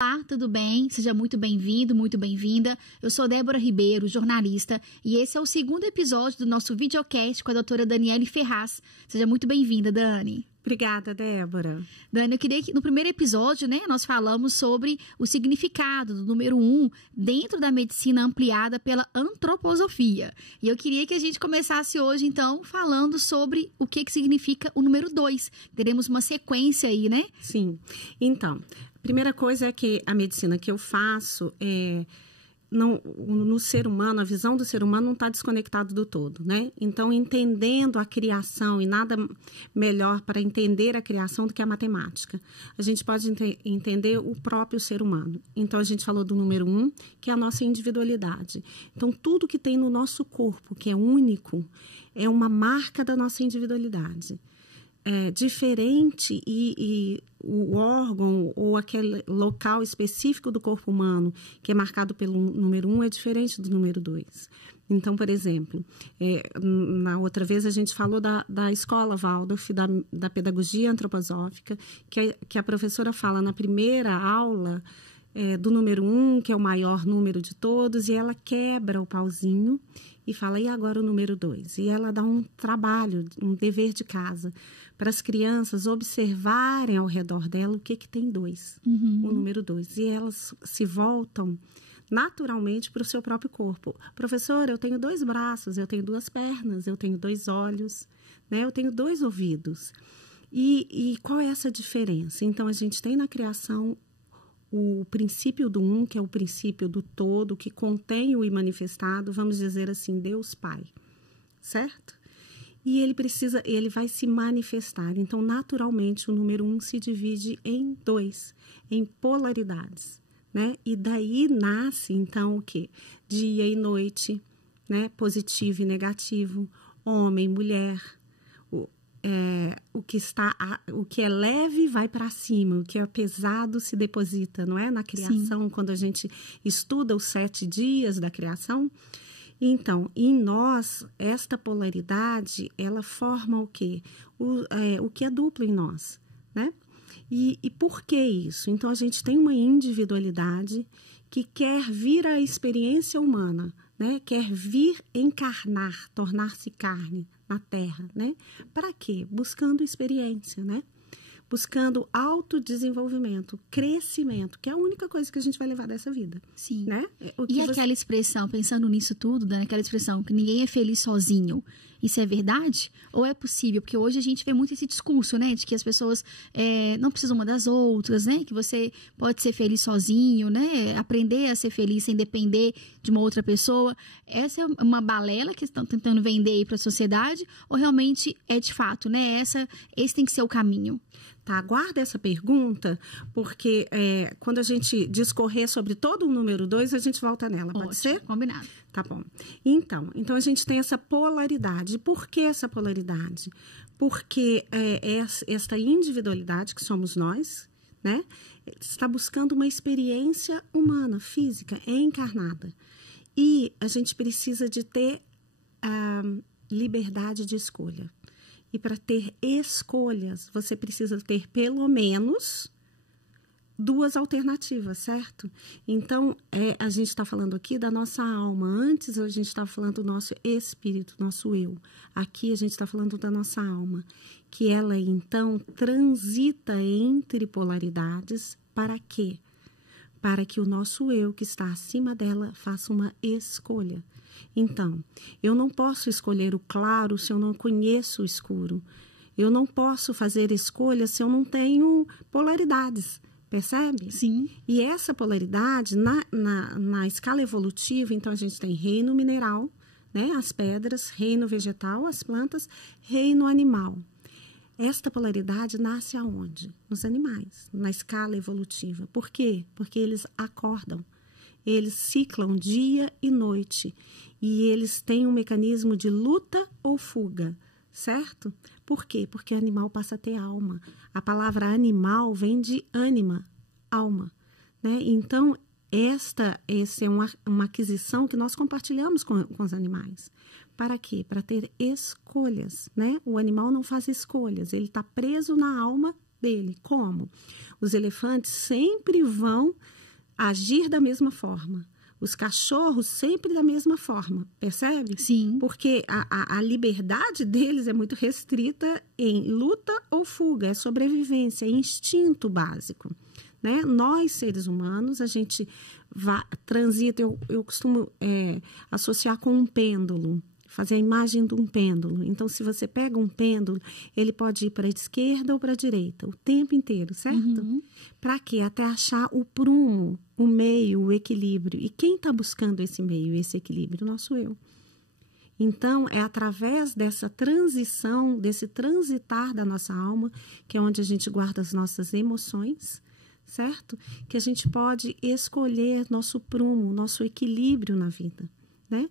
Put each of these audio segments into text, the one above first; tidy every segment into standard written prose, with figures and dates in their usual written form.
Olá, tudo bem? Seja muito bem-vindo, muito bem-vinda. Eu sou Débora Ribeiro, jornalista, e esse é o segundo episódio do nosso videocast com a doutora Daniele Ferraz. Seja muito bem-vinda, Dani. Obrigada, Débora. Dani, eu queria que no primeiro episódio, nós falamos sobre o significado do número 1 dentro da medicina ampliada pela antroposofia. E eu queria que a gente começasse hoje, então, falando sobre o que significa o número 2. Teremos uma sequência aí, né? Sim. Então, a primeira coisa é que a medicina que eu faço no ser humano, a visão do ser humano não está desconectado do todo, né? Então, entendendo a criação, e nada melhor para entender a criação do que a matemática. A gente pode entender o próprio ser humano. Então, a gente falou do número 1, que é a nossa individualidade. Então, tudo que tem no nosso corpo, que é único, é uma marca da nossa individualidade. É diferente e o órgão ou aquele local específico do corpo humano que é marcado pelo número 1 é diferente do número 2. Então, por exemplo, na outra vez a gente falou da escola Waldorf, da pedagogia antroposófica, que a professora fala na primeira aula do número 1, que é o maior número de todos, e ela quebra o pauzinho e fala, e agora o número 2? E ela dá um trabalho, um dever de casa, para as crianças observarem ao redor dela o que tem 2, o número 2. E elas se voltam naturalmente para o seu próprio corpo. Professora, eu tenho 2 braços, eu tenho 2 pernas, eu tenho 2 olhos, né? Eu tenho 2 ouvidos. E qual é essa diferença? Então, a gente tem na criação o princípio do 1, que é o princípio do todo, que contém o manifestado, vamos dizer assim, Deus Pai, certo? E ele vai se manifestar. Então, naturalmente, o número 1 se divide em 2, em polaridades, né? E daí nasce, então, o quê? Dia e noite, né? Positivo e negativo, homem, mulher. O que é leve vai para cima, o que é pesado se deposita, não é? Na criação, sim. Quando a gente estuda os 7 dias da criação. Então, em nós, esta polaridade, ela forma o quê? O que é duplo em nós, né? E por que isso? Então, a gente tem uma individualidade que quer vir à experiência humana, né? Quer vir encarnar, tornar-se carne na Terra, né? Para quê? Buscando experiência, né? Buscando autodesenvolvimento, crescimento, que é a única coisa que a gente vai levar dessa vida. Sim. Né? Aquela expressão, pensando nisso tudo, Dani, aquela expressão que ninguém é feliz sozinho, isso é verdade? Ou é possível? Porque hoje a gente vê muito esse discurso, né? De que as pessoas não precisam uma das outras, né? Que você pode ser feliz sozinho, né? Aprender a ser feliz sem depender de uma outra pessoa. Essa é uma balela que estão tentando vender aí para a sociedade? Ou realmente é de fato, né? Esse tem que ser o caminho? Tá, guarda essa pergunta, porque quando a gente discorrer sobre todo o número 2, a gente volta nela, pode ser? Combinado. Tá bom. Então a gente tem essa polaridade. Por que essa polaridade? Porque esta individualidade que somos nós, né, está buscando uma experiência humana, física, encarnada. E a gente precisa de ter liberdade de escolha. E para ter escolhas, você precisa ter pelo menos 2 alternativas, certo? Então, a gente está falando aqui da nossa alma. Antes, a gente estava falando do nosso espírito, nosso eu. Aqui, a gente está falando da nossa alma. Que ela, então, transita entre polaridades. Para quê? Para que o nosso eu, que está acima dela, faça uma escolha. Então, eu não posso escolher o claro se eu não conheço o escuro. Eu não posso fazer escolhas se eu não tenho polaridades, percebe? Sim. E essa polaridade, na escala evolutiva, então a gente tem reino mineral, né, as pedras, reino vegetal, as plantas, reino animal. Esta polaridade nasce aonde? Nos animais, na escala evolutiva. Por quê? Porque eles acordam. Eles ciclam dia e noite e eles têm um mecanismo de luta ou fuga, certo? Por quê? Porque o animal passa a ter alma. A palavra animal vem de ânima, alma, né? Então, essa é uma aquisição que nós compartilhamos com os animais. Para quê? Para ter escolhas, né? O animal não faz escolhas, ele está preso na alma dele. Como? Os elefantes sempre vão agir da mesma forma. Os cachorros sempre da mesma forma, percebe? Sim. Porque a liberdade deles é muito restrita em luta ou fuga, é sobrevivência, é instinto básico, né? Nós, seres humanos, a gente transita, eu costumo associar com um pêndulo, fazer a imagem de um pêndulo. Então, se você pega um pêndulo, ele pode ir para a esquerda ou para a direita, o tempo inteiro, certo? Uhum. Para quê? Até achar o prumo, o meio, o equilíbrio. E quem está buscando esse meio, esse equilíbrio? Nosso eu. Então, é através dessa transição, desse transitar da nossa alma, que é onde a gente guarda as nossas emoções, certo? Que a gente pode escolher nosso prumo, nosso equilíbrio na vida. Né?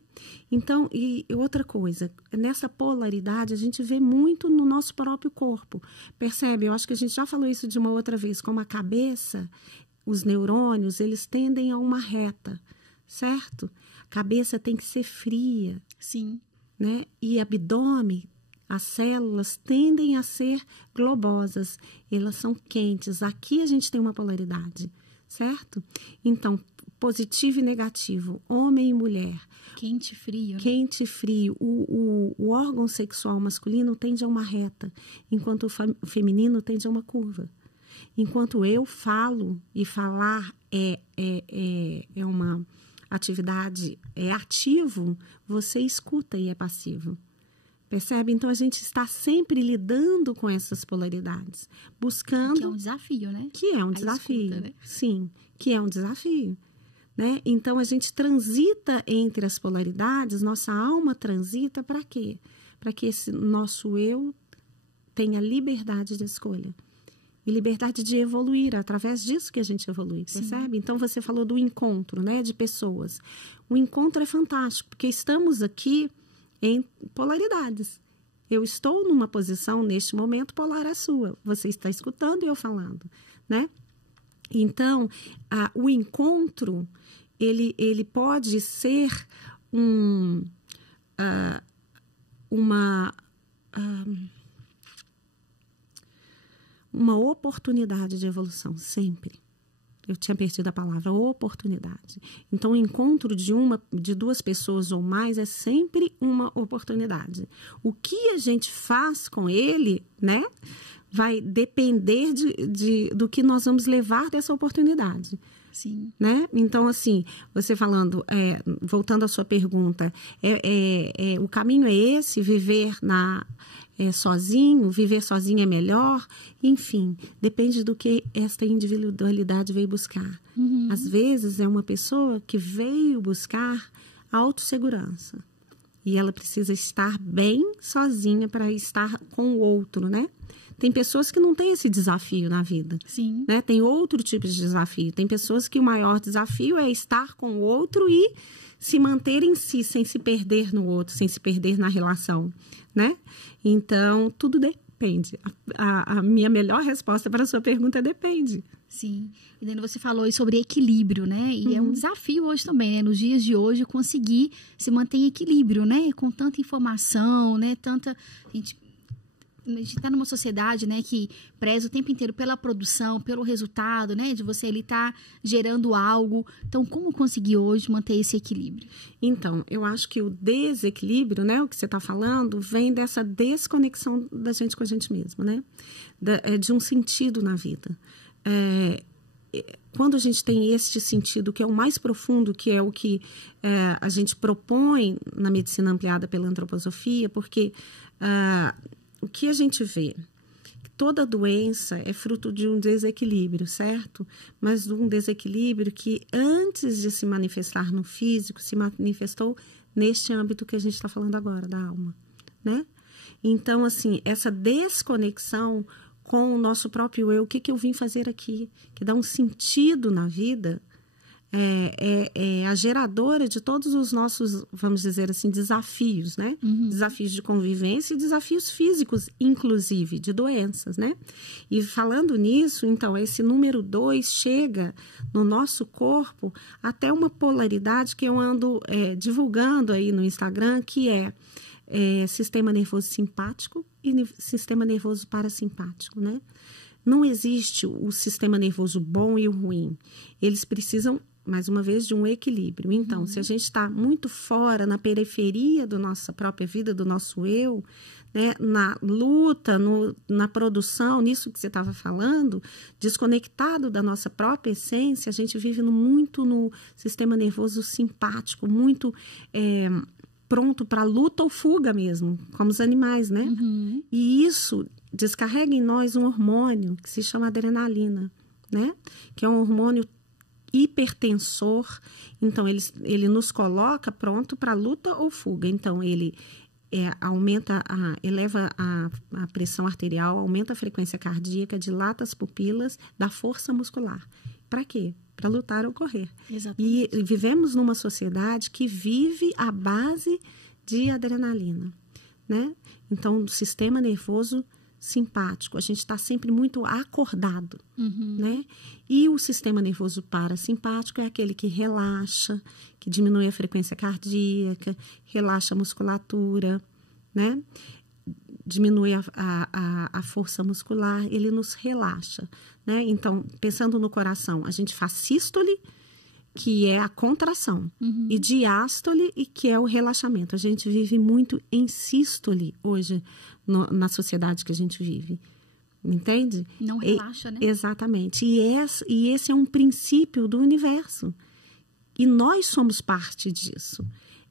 Então, e outra coisa, nessa polaridade a gente vê muito no nosso próprio corpo, percebe? Eu acho que a gente já falou isso de uma outra vez, como a cabeça, os neurônios, eles tendem a uma reta, certo? A cabeça tem que ser fria. Sim. Né? E abdômen, as células tendem a ser globosas, elas são quentes. Aqui a gente tem uma polaridade, certo? Então, positivo e negativo, homem e mulher. Quente e frio. Quente e frio. O órgão sexual masculino tende a uma reta, enquanto o feminino tende a uma curva. Enquanto eu falo, e falar é uma atividade, é ativo, você escuta e é passivo. Percebe? Então, a gente está sempre lidando com essas polaridades, buscando... Que é um desafio, né? Que é um desafio, escuta, né? Sim, que é um desafio. Né? Então, a gente transita entre as polaridades, nossa alma transita para quê? Para que esse nosso eu tenha liberdade de escolha. E liberdade de evoluir, através disso que a gente evolui, percebe? Sim. Então, você falou do encontro, né, de pessoas. O encontro é fantástico, porque estamos aqui em polaridades. Eu estou numa posição, neste momento, polar à sua. Você está escutando e eu falando, né? Então, o encontro, ele pode ser uma oportunidade de evolução, sempre. Eu tinha perdido a palavra oportunidade. Então, o encontro de duas pessoas ou mais é sempre uma oportunidade. O que a gente faz com ele, né, vai depender do que nós vamos levar dessa oportunidade. Sim. Né? Então, assim, você falando, voltando à sua pergunta, o caminho é esse, viver sozinho, viver sozinho é melhor, enfim, depende do que esta individualidade veio buscar. Uhum. Às vezes é uma pessoa que veio buscar autossegurança e ela precisa estar bem sozinha para estar com o outro, né? Tem pessoas que não têm esse desafio na vida. Sim. Né? Tem outro tipo de desafio. Tem pessoas que o maior desafio é estar com o outro e se manter em si, sem se perder no outro, sem se perder na relação, né? Então, tudo depende. A minha melhor resposta para a sua pergunta é depende. Sim. E daí você falou aí sobre equilíbrio, né? E é um desafio hoje também, né? Nos dias de hoje, conseguir se manter em equilíbrio, né? Com tanta informação, né? A gente está numa sociedade, né, que preza o tempo inteiro pela produção, pelo resultado, né, de você ali estar gerando algo. Então, como conseguir hoje manter esse equilíbrio? Então, eu acho que o desequilíbrio, né, o que você está falando, vem dessa desconexão da gente com a gente mesma, né, de um sentido na vida. Quando a gente tem este sentido, que é o mais profundo, que é o que a gente propõe na medicina ampliada pela antroposofia, porque o que a gente vê? Toda doença é fruto de um desequilíbrio, certo? Mas de um desequilíbrio que, antes de se manifestar no físico, se manifestou neste âmbito que a gente está falando agora, da alma, né? Então, assim, essa desconexão com o nosso próprio eu, o que eu vim fazer aqui, que dá um sentido na vida, é a geradora de todos os nossos, vamos dizer assim, desafios, né? Uhum. Desafios de convivência e desafios físicos, inclusive, de doenças, né? E falando nisso, então, esse número 2 chega no nosso corpo até uma polaridade que eu ando divulgando aí no Instagram, que é sistema nervoso simpático e sistema nervoso parasimpático, né? não existe o sistema nervoso bom e o ruim. Eles precisam, mais uma vez, de um equilíbrio. Então, se a gente está muito fora, na periferia da nossa própria vida, do nosso eu, né, na luta, na produção, nisso que você estava falando, desconectado da nossa própria essência, a gente vive muito no sistema nervoso simpático, muito pronto para luta ou fuga mesmo, como os animais, né? E isso descarrega em nós um hormônio que se chama adrenalina, né? Que é um hormônio hipertensor. Então, ele nos coloca pronto para luta ou fuga. Então, ele eleva a pressão arterial, aumenta a frequência cardíaca, dilata as pupilas, dá força muscular. Para quê? Para lutar ou correr. Exatamente. E vivemos numa sociedade que vive à base de adrenalina, né? Então, o sistema nervoso simpático, a gente está sempre muito acordado, né? E o sistema nervoso parasimpático é aquele que relaxa, que diminui a frequência cardíaca, relaxa a musculatura, né? Diminui a força muscular, ele nos relaxa, né? Então, pensando no coração, a gente faz sístole, que é a contração, e diástole, que é o relaxamento. A gente vive muito em sístole hoje, na sociedade que a gente vive. Entende? Não relaxa, né? Exatamente. E esse é um princípio do universo. E nós somos parte disso.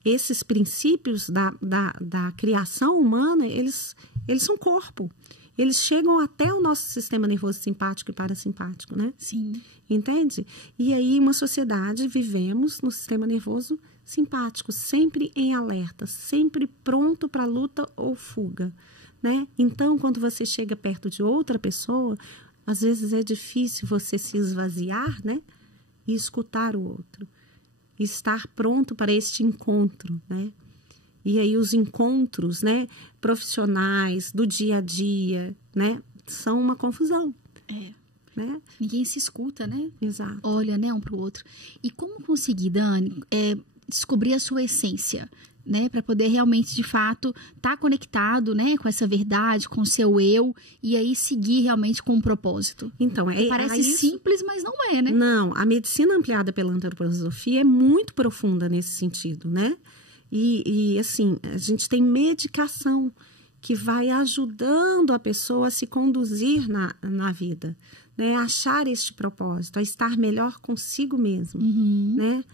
Esses princípios da criação humana, eles são corpo. Eles chegam até o nosso sistema nervoso simpático e parasimpático, né? Sim. Entende? E aí, uma sociedade, vivemos no sistema nervoso simpático, sempre em alerta, sempre pronto para luta ou fuga, né? Então, quando você chega perto de outra pessoa, às vezes é difícil você se esvaziar, né? E escutar o outro. E estar pronto para este encontro, né? E aí os encontros, né, profissionais, do dia a dia, né, são uma confusão. Né? Ninguém se escuta, né? Exato. Olha, né, um para o outro. E como conseguir, Dani, descobrir a sua essência, né, para poder realmente, de fato, estar conectado, né, com essa verdade, com o seu eu, e aí seguir realmente com um propósito? Então, parece simples, mas não é, né? Não, a medicina ampliada pela antroposofia é muito profunda nesse sentido, né? E assim, a gente tem medicação que vai ajudando a pessoa a se conduzir na vida, né? A achar este propósito, a estar melhor consigo mesmo, né?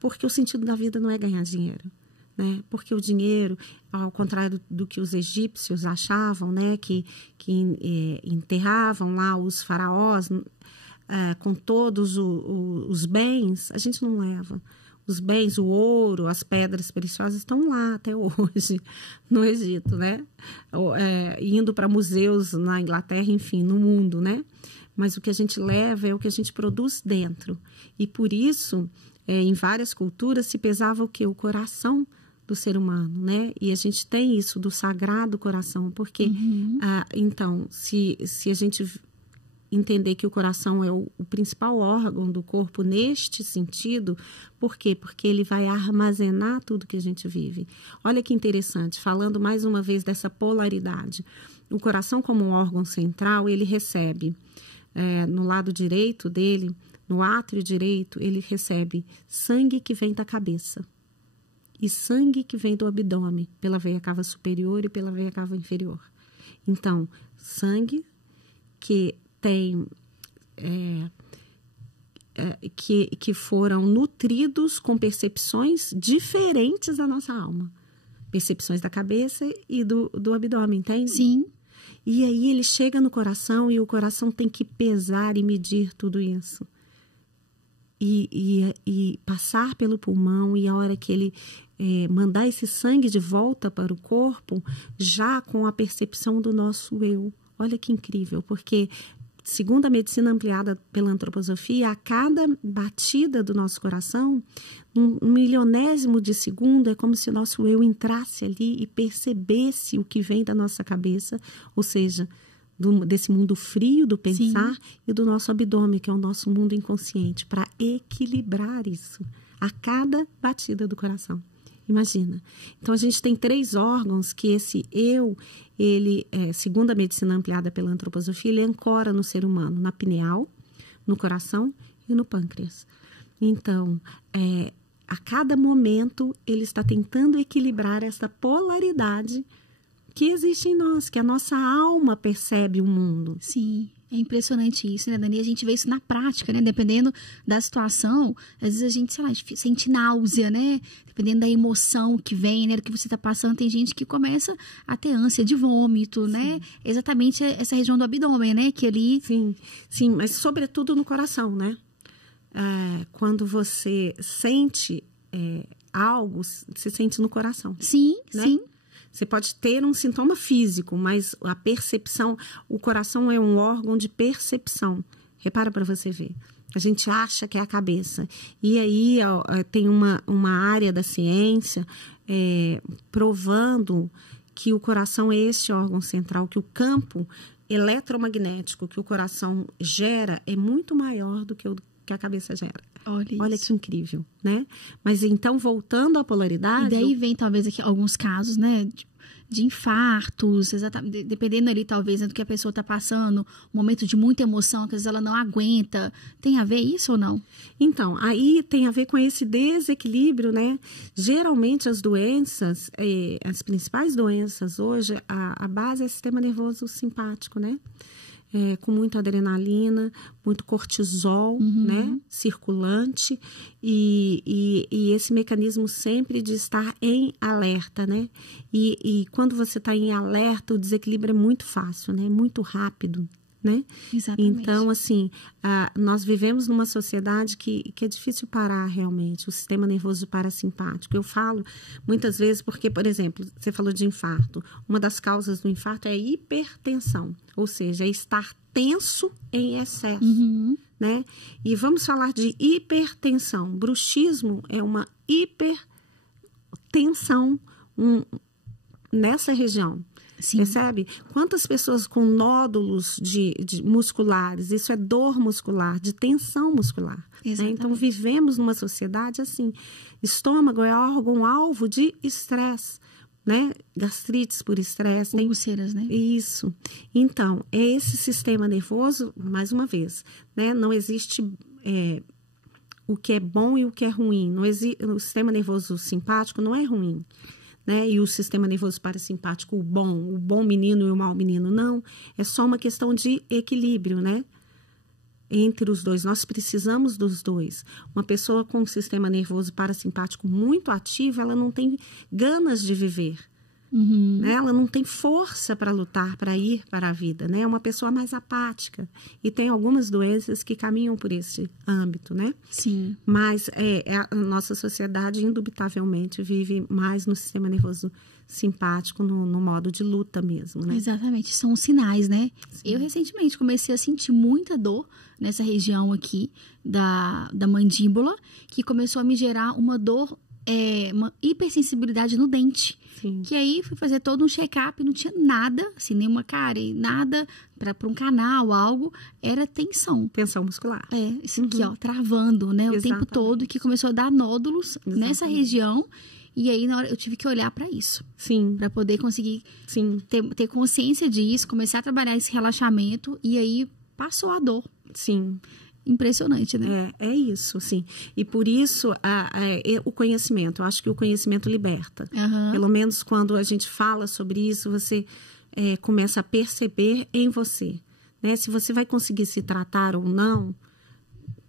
Porque o sentido da vida não é ganhar dinheiro, né? Porque o dinheiro, ao contrário do que os egípcios achavam, né? Que enterravam lá os faraós com todos os bens, a gente não leva. Os bens, o ouro, as pedras preciosas estão lá até hoje, no Egito, né? Indo para museus na Inglaterra, enfim, no mundo, né? Mas o que a gente leva é o que a gente produz dentro. E por isso, em várias culturas, se pesava o quê? O coração do ser humano, né? E a gente tem isso do sagrado coração, porque, então, se a gente entender que o coração é o principal órgão do corpo neste sentido. Por quê? Porque ele vai armazenar tudo que a gente vive. Olha que interessante, falando mais uma vez dessa polaridade. O coração, como um órgão central, ele recebe, no lado direito dele, no átrio direito, ele recebe sangue que vem da cabeça e sangue que vem do abdômen, pela veia cava superior e pela veia cava inferior. Então, sangue que tem que foram nutridos com percepções diferentes da nossa alma. Percepções da cabeça e do abdômen, entende? Sim. E aí ele chega no coração e o coração tem que pesar e medir tudo isso. E passar pelo pulmão, e a hora que ele mandar esse sangue de volta para o corpo, já com a percepção do nosso eu. Olha que incrível, porque segundo a medicina ampliada pela antroposofia, a cada batida do nosso coração, um milionésimo de segundo, é como se o nosso eu entrasse ali e percebesse o que vem da nossa cabeça, ou seja, desse mundo frio do pensar. Sim. E do nosso abdômen, que é o nosso mundo inconsciente, para equilibrar isso a cada batida do coração. Imagina. Então, a gente tem 3 órgãos que esse eu, ele, segundo a medicina ampliada pela antroposofia, ele ancora no ser humano, na pineal, no coração e no pâncreas. Então, a cada momento, ele está tentando equilibrar essa polaridade que existe em nós, que a nossa alma percebe o mundo. Sim, é impressionante isso, né, Dani? A gente vê isso na prática, né? Dependendo da situação, às vezes a gente, sei lá, sente náusea, né? Dependendo da emoção que vem, né? Do que você está passando, tem gente que começa a ter ânsia de vômito, sim, né? Exatamente essa região do abdômen, né? Que ali... Sim, mas sobretudo no coração, né? Quando você sente algo, você sente no coração. Sim, né? Sim. Você pode ter um sintoma físico, mas a percepção, o coração é um órgão de percepção. Repara para você ver. A gente acha que é a cabeça. E aí tem uma área da ciência provando que o coração é esse órgão central, que o campo eletromagnético que o coração gera é muito maior do que o que a cabeça gera. Olha que incrível, né? Mas então, voltando à polaridade... E daí vem, talvez, aqui alguns casos, né? De infartos, exatamente, dependendo ali, talvez, do que a pessoa está passando, um momento de muita emoção, que às vezes ela não aguenta. Tem a ver isso ou não? Então, aí tem a ver com esse desequilíbrio, né? Geralmente, as doenças, as principais doenças hoje, a base é o sistema nervoso simpático, né? Com muita adrenalina, muito cortisol, né, circulante, e esse mecanismo sempre de estar em alerta, né? E quando você está em alerta, o desequilíbrio é muito fácil, né? Muito rápido, né? Exatamente. Então, assim, nós vivemos numa sociedade que é difícil parar realmente, o sistema nervoso parasimpático. Eu falo muitas vezes porque, por exemplo, você falou de infarto. Uma das causas do infarto é a hipertensão, ou seja, é estar tenso em excesso, né? E vamos falar de hipertensão. Bruxismo é uma hipertensão nessa região. Sim. Percebe? Quantas pessoas com nódulos de musculares, isso é dor muscular, de tensão muscular. Né? Então, vivemos numa sociedade assim. Estômago é órgão-alvo de estresse, né? Gastrites por estresse. Úlceras, né? Isso. Então, é esse sistema nervoso, mais uma vez, né? Não existe o que é bom e o que é ruim. O sistema nervoso simpático não é ruim. Né? E o sistema nervoso parasimpático, o bom menino e o mau menino, não. É só uma questão de equilíbrio, né? Entre os dois. Nós precisamos dos dois. Uma pessoa com um sistema nervoso parasimpático muito ativo, ela não tem ganas de viver. Né? Ela não tem força para lutar, para ir para a vida, né? É uma pessoa mais apática. E tem algumas doenças que caminham por esse âmbito, né? Sim. Mas a nossa sociedade, indubitavelmente, vive mais no sistema nervoso simpático, no modo de luta mesmo, né? Exatamente. São os sinais, né? Sim. Eu, recentemente, comecei a sentir muita dor nessa região aqui da mandíbula, que começou a me gerar uma dor, uma hipersensibilidade no dente. Sim. Que aí fui fazer todo um check-up, não tinha nada, assim, nenhuma cárie, nada para um canal, algo, era tensão. Tensão muscular. Isso aqui, ó, travando, né, o tempo todo, que começou a dar nódulos nessa região, e aí na hora eu tive que olhar para isso. Sim. Para poder conseguir ter consciência disso, começar a trabalhar esse relaxamento, e aí passou a dor. Sim. Impressionante, né? É isso, sim. E por isso, o conhecimento, eu acho que o conhecimento liberta. Pelo menos quando a gente fala sobre isso, você começa a perceber em você. Né? Se você vai conseguir se tratar ou não,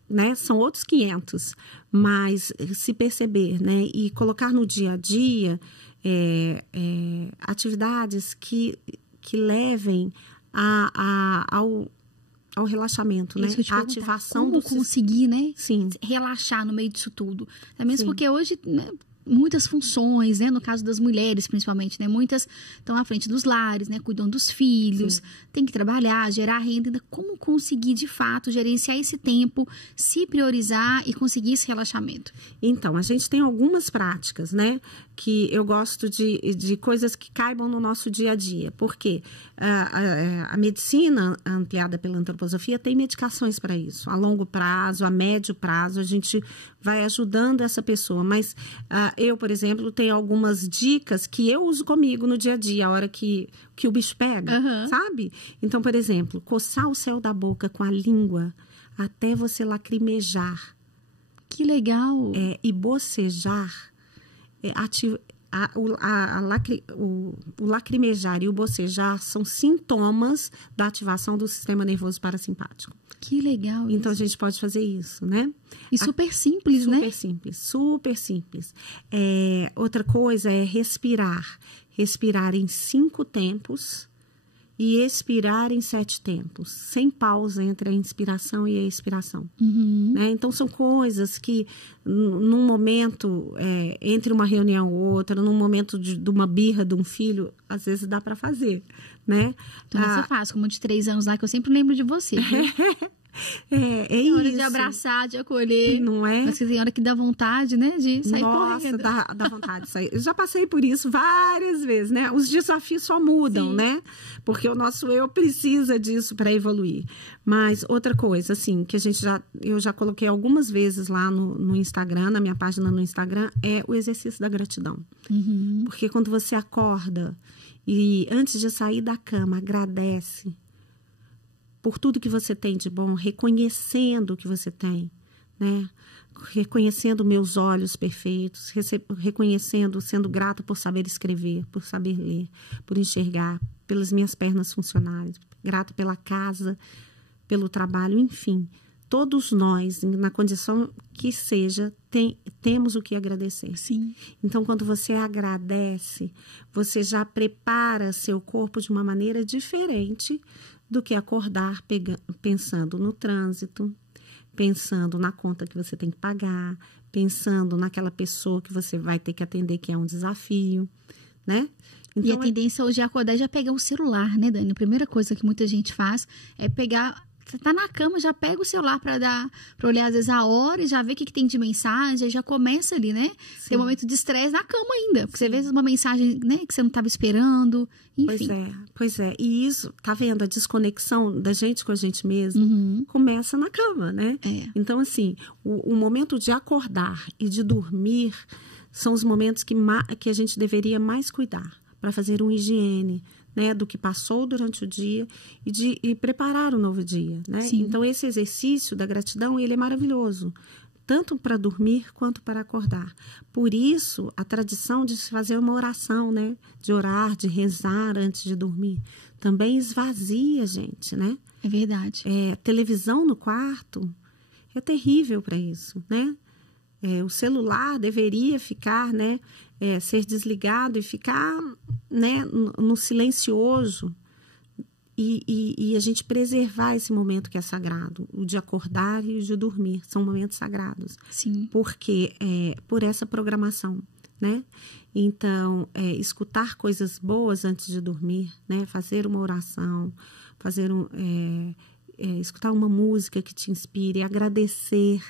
né? São outros 500. Mas se perceber, né? E colocar no dia a dia atividades que levem ao relaxamento, né? A ativação como conseguir, né? Sim. Relaxar no meio disso tudo. É mesmo porque hoje, né, muitas funções, né? No caso das mulheres, principalmente, né? Muitas estão à frente dos lares, né? Cuidam dos filhos, tem que trabalhar, gerar renda. Ainda como conseguir, de fato, gerenciar esse tempo, se priorizar e conseguir esse relaxamento? Então, a gente tem algumas práticas, né? Que eu gosto de coisas que caibam no nosso dia a dia. Porque a medicina ampliada pela antroposofia tem medicações para isso. A longo prazo, a médio prazo, a gente vai ajudando essa pessoa. Mas Eu, por exemplo, tenho algumas dicas que eu uso comigo no dia a dia, a hora que o bicho pega, sabe? Então, por exemplo, coçar o céu da boca com a língua até você lacrimejar. Que legal! E bocejar ativa... O lacrimejar e o bocejar são sintomas da ativação do sistema nervoso parasimpático. Que legal! Então, a gente pode fazer isso, né? E super simples, né? Super simples, super simples. Outra coisa é respirar. Respirar em 5 tempos e expirar em 7 tempos, sem pausa entre a inspiração e a expiração. Né? Então, são coisas que, num momento, entre uma reunião ou outra, num momento de uma birra de um filho, às vezes dá para fazer, né? Então, você faz, como de 3 anos lá, que eu sempre lembro de você. Tem hora de abraçar, de acolher. Não é? Mas tem hora que dá vontade, né? De sair correndo. Nossa, dá vontade de sair. Eu já passei por isso várias vezes, né? Os desafios só mudam, né? Porque o nosso eu precisa disso para evoluir. Mas outra coisa, assim, que eu já coloquei algumas vezes lá no Instagram, na minha página no Instagram, é o exercício da gratidão. Porque quando você acorda e antes de sair da cama, agradece por tudo que você tem de bom, reconhecendo o que você tem, né? Reconhecendo meus olhos perfeitos, reconhecendo, sendo grato por saber escrever, por saber ler, por enxergar, pelas minhas pernas funcionarem, grato pela casa, pelo trabalho, enfim. Todos nós, na condição que seja, temos o que agradecer. Sim. Então, quando você agradece, você já prepara seu corpo de uma maneira diferente do que acordar pensando no trânsito, pensando na conta que você tem que pagar, pensando naquela pessoa que você vai ter que atender, que é um desafio, né? Então, e a tendência hoje é acordar e já pegar o celular, né, Dani? A primeira coisa que muita gente faz é pegar... Você tá na cama, já pega o celular para olhar, às vezes, a hora e já ver o que tem de mensagem, já começa ali, né? Sim. Tem um momento de estresse na cama ainda. Porque você vê uma mensagem, né, que você não estava esperando, enfim. Pois é. E isso, tá vendo? A desconexão da gente com a gente mesmo começa na cama, né? Então, assim, o momento de acordar e de dormir são os momentos que a gente deveria mais cuidar para fazer uma higiene, né, do que passou durante o dia e preparar o novo dia, né? Então, esse exercício da gratidão, ele é maravilhoso, tanto para dormir quanto para acordar. Por isso, a tradição de se fazer uma oração, né, de orar, de rezar antes de dormir, também esvazia a gente, né? É verdade. Televisão no quarto é terrível para isso, né? O celular deveria ficar, né, ser desligado e ficar, né, no silencioso e a gente preservar esse momento que é sagrado, o de acordar e o de dormir, são momentos sagrados. Sim. Porque por essa programação, né? Então, escutar coisas boas antes de dormir, né? Fazer uma oração, escutar uma música que te inspire, agradecer.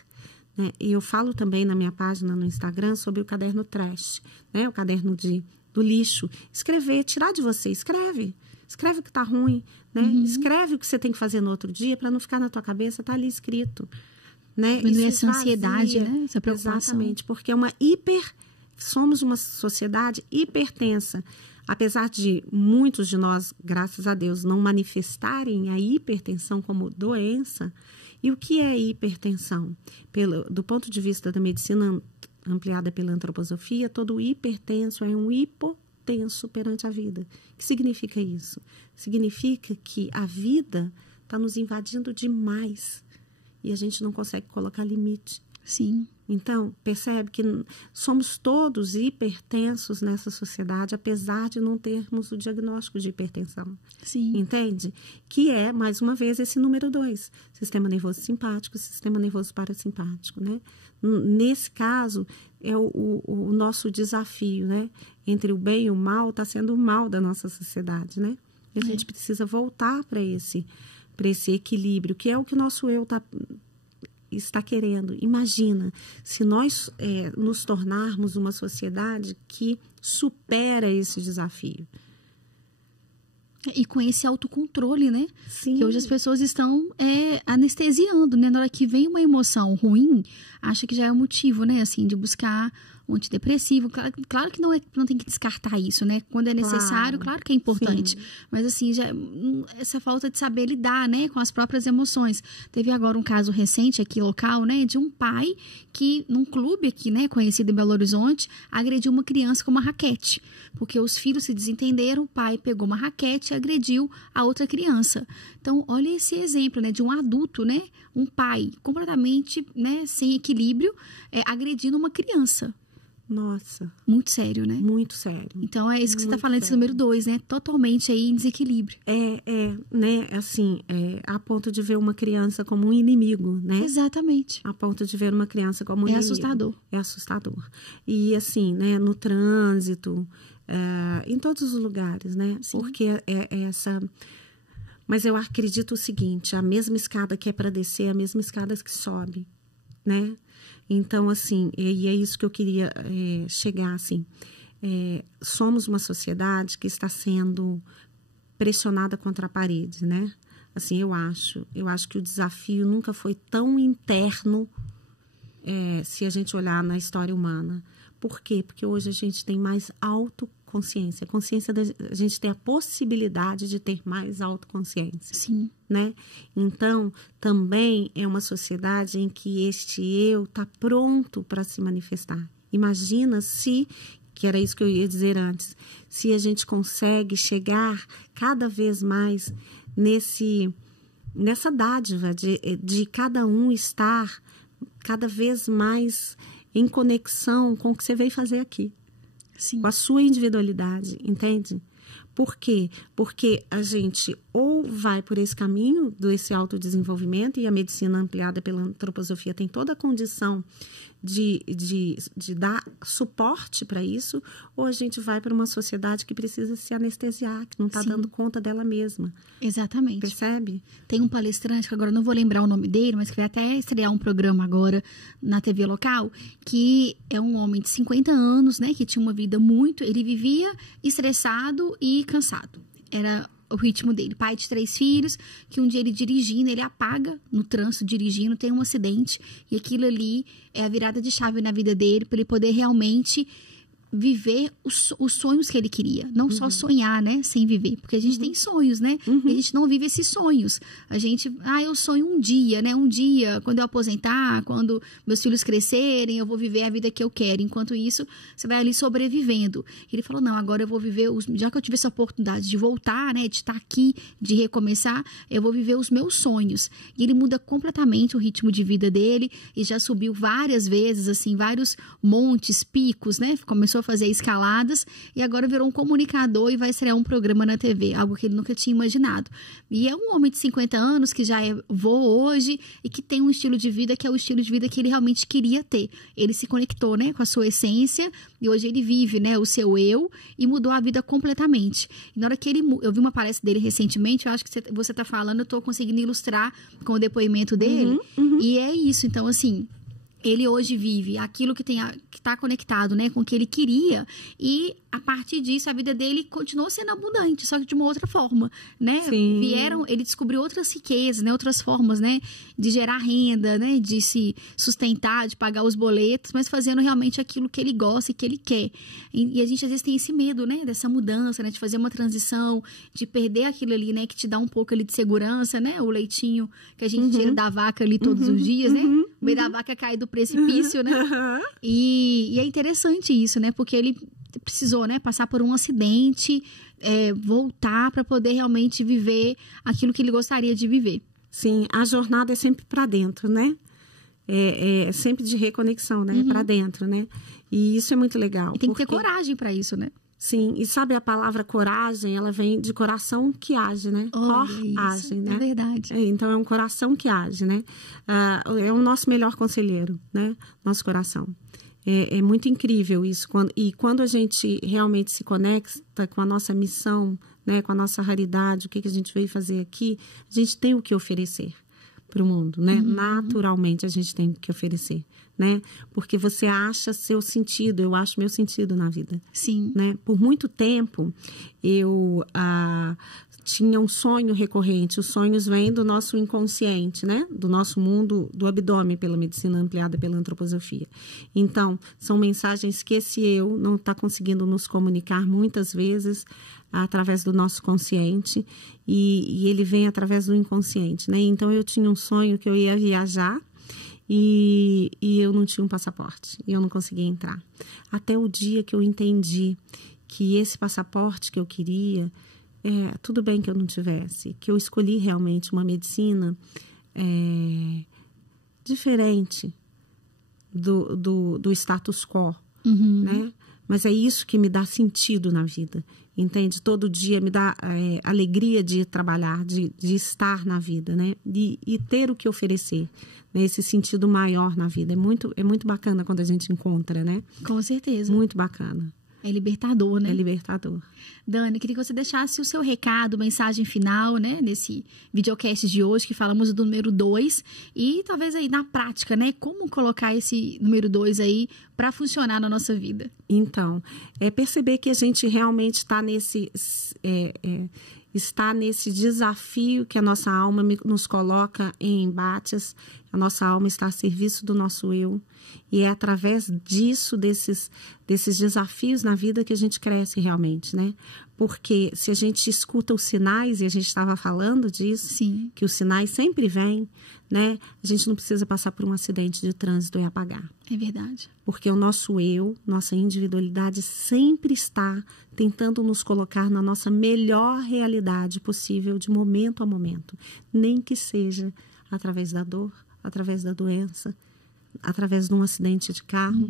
E eu falo também na minha página no Instagram sobre o caderno trash, né? O caderno do lixo. Escrever, tirar de você, escreve o que está ruim, né? Escreve o que você tem que fazer no outro dia para não ficar na tua cabeça, tá ali escrito, né? Diminuir essa ansiedade, né? Essa preocupação. Exatamente, porque somos uma sociedade hipertensa. Apesar de muitos de nós, graças a Deus, não manifestarem a hipertensão como doença. E o que é hipertensão? Do ponto de vista da medicina ampliada pela antroposofia, todo hipertenso é um hipotenso perante a vida. O que significa isso? Significa que a vida está nos invadindo demais e a gente não consegue colocar limite. Sim. Então, percebe que somos todos hipertensos nessa sociedade, apesar de não termos o diagnóstico de hipertensão. Sim. Entende? Que é, mais uma vez, esse número 2. Sistema nervoso simpático, sistema nervoso parasimpático, né? Nesse caso, é o nosso desafio, né? Entre o bem e o mal, está sendo o mal da nossa sociedade, né? E a gente precisa voltar para esse equilíbrio, que é o que o nosso eu está querendo. Imagina se nós nos tornarmos uma sociedade que supera esse desafio. E com esse autocontrole, né? Sim. Que hoje as pessoas estão anestesiando, né? Na hora que vem uma emoção ruim, acha que já é o motivo, né? Assim, de buscar um antidepressivo. Claro que não tem que descartar isso, né? Quando é necessário, claro que é importante. Sim. Mas assim, essa falta de saber lidar, né? Com as próprias emoções. Teve agora um caso recente aqui local, né? De um pai que, num clube aqui, né? Conhecido em Belo Horizonte, agrediu uma criança com uma raquete. Porque os filhos se desentenderam, o pai pegou uma raquete e agrediu a outra criança. Então, olha esse exemplo, né? De um adulto, né? Um pai completamente, né? Sem equilíbrio, agredindo uma criança. Nossa. Muito sério, né? Muito sério. Então, é isso que você está falando, esse número 2, né? Totalmente aí em desequilíbrio. Né? Assim, a ponto de ver uma criança como um inimigo, né? Exatamente. A ponto de ver uma criança como um inimigo. Assustador. É assustador. E assim, né? No trânsito, em todos os lugares, né? Sim. Porque essa... Mas eu acredito o seguinte, a mesma escada que é para descer, é a mesma escada que sobe, né? Então, assim, e é isso que eu queria chegar, assim. Somos uma sociedade que está sendo pressionada contra a parede, né? Assim, eu acho que o desafio nunca foi tão interno, se a gente olhar na história humana. Por quê? Porque hoje a gente tem mais autoconsciência. A gente tem a possibilidade de ter mais autoconsciência. Sim. Né? Então, também é uma sociedade em que este eu está pronto para se manifestar. Imagina que era isso que eu ia dizer antes, se a gente consegue chegar cada vez mais nessa dádiva de cada um estar cada vez mais em conexão com o que você veio fazer aqui. Sim. Com a sua individualidade, entende? Por quê? Porque a gente ou vai por esse caminho desse autodesenvolvimento, e a medicina ampliada pela antroposofia tem toda a condição de dar suporte para isso, ou a gente vai para uma sociedade que precisa se anestesiar, que não está dando conta dela mesma. Exatamente. Percebe? Tem um palestrante, que agora não vou lembrar o nome dele, mas que vai até estrear um programa agora na TV local, que é um homem de 50 anos, né, que tinha uma vida ele vivia estressado e cansado. Era o ritmo dele. Pai de 3 filhos, que um dia ele dirigindo, ele apaga no trânsito dirigindo, tem um acidente, e aquilo ali é a virada de chave na vida dele, para ele poder realmente viver os sonhos que ele queria. Não só sonhar, né? Sem viver. Porque a gente tem sonhos, né? E a gente não vive esses sonhos. A gente... eu sonho um dia, né? Um dia, quando eu aposentar, quando meus filhos crescerem, eu vou viver a vida que eu quero. Enquanto isso, você vai ali sobrevivendo. Ele falou, não, agora eu vou viver... Já que eu tive essa oportunidade de voltar, né? De estar aqui, de recomeçar, eu vou viver os meus sonhos. E ele muda completamente o ritmo de vida dele. E já subiu várias vezes, assim, vários montes, picos, né? Começou a fazer escaladas e agora virou um comunicador e vai estrear um programa na TV, algo que ele nunca tinha imaginado. E é um homem de 50 anos que já é vô hoje e que tem um estilo de vida que é o estilo de vida que ele realmente queria ter. Ele se conectou, né, com a sua essência e hoje ele vive, né, o seu eu e mudou a vida completamente. E na hora que eu vi uma palestra dele recentemente, eu acho que você tá falando, eu tô conseguindo ilustrar com o depoimento dele e é isso. Então, assim, ele hoje vive aquilo que está conectado, né, com o que ele queria e a partir disso a vida dele continuou sendo abundante, só que de uma outra forma, né? Sim. Ele descobriu outras riquezas, né, outras formas, né, de gerar renda, né, de se sustentar, de pagar os boletos, mas fazendo realmente aquilo que ele gosta e que ele quer. E a gente às vezes tem esse medo, né, dessa mudança, né, de fazer uma transição, de perder aquilo ali, né, que te dá um pouco ali de segurança, né, o leitinho que a gente tira da vaca ali todos os dias, né? O meio da vaca cai do precipício, né? E é interessante isso, né? Porque ele precisou, né, passar por um acidente, voltar para poder realmente viver aquilo que ele gostaria de viver. Sim, a jornada é sempre para dentro, né? É sempre de reconexão, né? Para dentro, né? E isso é muito legal. E tem que ter coragem para isso, né? Sim, e sabe a palavra coragem, ela vem de coração que age, né? Age, né? É verdade. Então, é um coração que age, né? É o nosso melhor conselheiro, né? Nosso coração. É muito incrível isso. Quando a gente realmente se conecta com a nossa missão, né? Com a nossa raridade, o que a gente veio fazer aqui, a gente tem o que oferecer para o mundo, né? Naturalmente, a gente tem o que oferecer. Né? Porque você acha seu sentido, eu acho meu sentido na vida. Sim. Né? Por muito tempo, eu tinha um sonho recorrente. Os sonhos vêm do nosso inconsciente, né? Do nosso mundo do abdômen, pela medicina ampliada pela antroposofia. Então, são mensagens que esse eu não está conseguindo nos comunicar muitas vezes através do nosso consciente, e ele vem através do inconsciente, né? Então, eu tinha um sonho que eu ia viajar e eu não tinha um passaporte, e eu não conseguia entrar. Até o dia que eu entendi que esse passaporte que eu queria, tudo bem que eu não tivesse, que eu escolhi realmente uma medicina diferente do status quo, né? Mas é isso que me dá sentido na vida, entende? Todo dia me dá alegria de trabalhar, de estar na vida, né? E ter o que oferecer, né? Esse sentido maior na vida. É muito bacana quando a gente encontra, né? Com certeza. Muito bacana. É libertador, né? É libertador. Dani, queria que você deixasse o seu recado, mensagem final, né? Nesse videocast de hoje, que falamos do número 2. E talvez aí na prática, né? Como colocar esse número 2 aí para funcionar na nossa vida? Então, perceber que a gente realmente está nesse desafio que a nossa alma nos coloca em embates. A nossa alma está a serviço do nosso eu. E é através disso, desses desafios na vida, que a gente cresce realmente, né? Porque se a gente escuta os sinais, e a gente estava falando disso, sim, que os sinais sempre vêm, né? A gente não precisa passar por um acidente de trânsito e apagar. É verdade. Porque o nosso eu, nossa individualidade, sempre está tentando nos colocar na nossa melhor realidade possível, de momento a momento. Nem que seja através da dor, através da doença, através de um acidente de carro.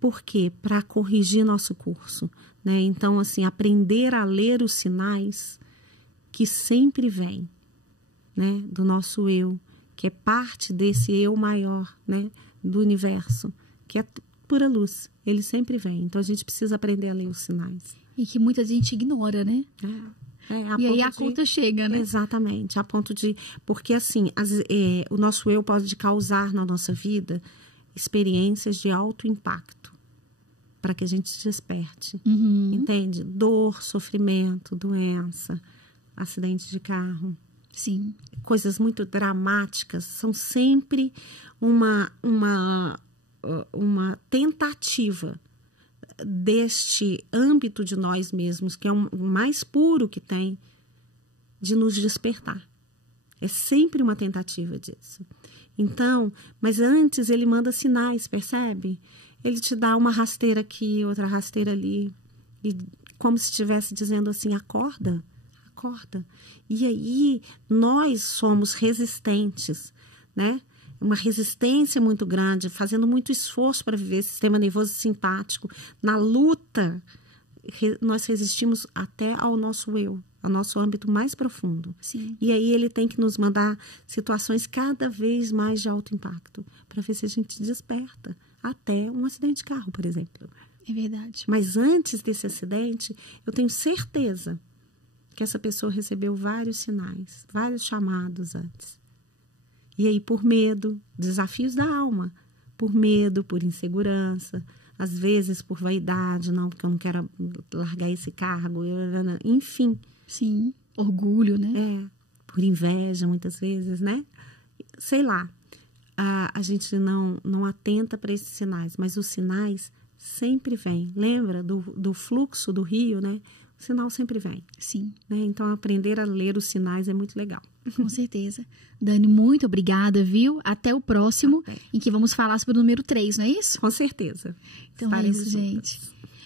Por quê? Para corrigir nosso curso, né? Então, assim, aprender a ler os sinais que sempre vêm, né? Do nosso eu, que é parte desse eu maior, né? Do universo, que é pura luz. Ele sempre vem. Então, a gente precisa aprender a ler os sinais. E que muita gente ignora, né? E aí a conta chega, né? Exatamente, a ponto de... Porque, assim, o nosso eu pode causar na nossa vida experiências de alto impacto para que a gente se desperte. Entende? Dor, sofrimento, doença, acidente de carro. Sim. Coisas muito dramáticas. São sempre uma tentativa deste âmbito de nós mesmos, que é o mais puro que tem, de nos despertar. É sempre uma tentativa disso. Então, mas antes ele manda sinais, percebe? Ele te dá uma rasteira aqui, outra rasteira ali, e como se estivesse dizendo assim, acorda, acorda. E aí, nós somos resistentes, né? Uma resistência muito grande, fazendo muito esforço para viver sistema nervoso simpático. Na luta, nós resistimos até ao nosso eu, ao nosso âmbito mais profundo. Sim. E aí ele tem que nos mandar situações cada vez mais de alto impacto, para ver se a gente desperta, até um acidente de carro, por exemplo. É verdade. Mas antes desse acidente, eu tenho certeza que essa pessoa recebeu vários sinais, vários chamados antes. E aí, por medo, desafios da alma, por medo, por insegurança, às vezes por vaidade, não, porque eu não quero largar esse cargo, enfim. Sim, orgulho, né? Por inveja, muitas vezes, né? Sei lá, a gente não atenta para esses sinais, mas os sinais sempre vêm. Lembra do fluxo do rio, né? O sinal sempre vem. Sim. Né? Então, aprender a ler os sinais é muito legal. Com certeza. Dani, muito obrigada, viu? Até o próximo, em que vamos falar sobre o número 3, não é isso? Com certeza. Então é isso, gente.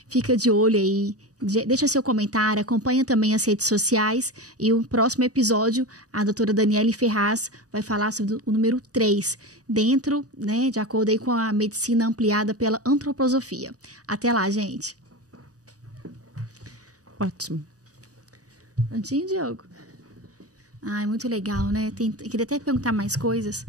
Fica de olho aí, deixa seu comentário, acompanha também as redes sociais. E o próximo episódio, a doutora Daniele Ferraz vai falar sobre o número 3, dentro, né, de acordo aí com a medicina ampliada pela antroposofia. Até lá, gente. Ótimo. Prontinho, Diogo? Ai, muito legal, né? Queria até perguntar mais coisas.